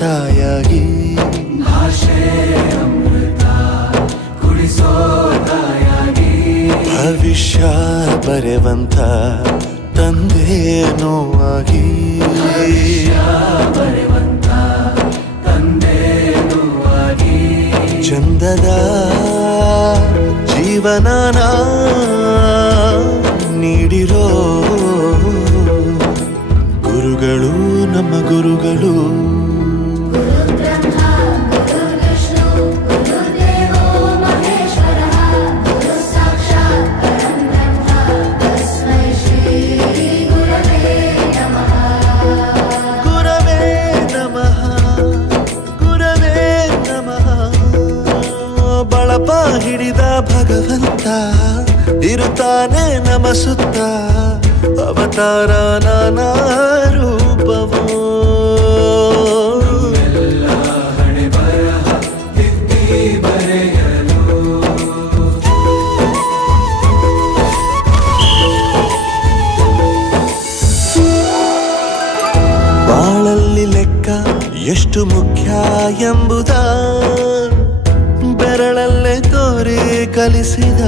ತಾಯಾಗಿ ಭಾಷೆ ಅಮೃತ ಕುಡಿಸೋ ತಾಯಾಗಿ ಭವಿಷ್ಯ ಬರೆವಂತ ತಂದೆನೂ ಆಗಿ ಬರೆವಂತ ತಂದೆನೂ ಆಗಿ ಚಂದದ ಜೀವನನ ನೀಡಿರೋ ಗುರುಗಳು ನಮ್ಮ ಗುರುಗಳು ಬಳಪ ಹಿಡಿದ ಭಗವಂತ ಇರುತ್ತಾನೆ ನಮ ಸುತ್ತ ಅವತಾರ ನಾನಾ ರೂಪವೋ ಹಣೆ ಬರಹ ತಿದ್ದಿ ಬರೆಯಲು ಬಾಳಲ್ಲಿ ಲೆಕ್ಕ ಎಷ್ಟು ಮುಖ್ಯ ಎಂಬುದ ಬೆರಳಲ್ಲೇ ತೋರಿ ಕಲಿಸಿದ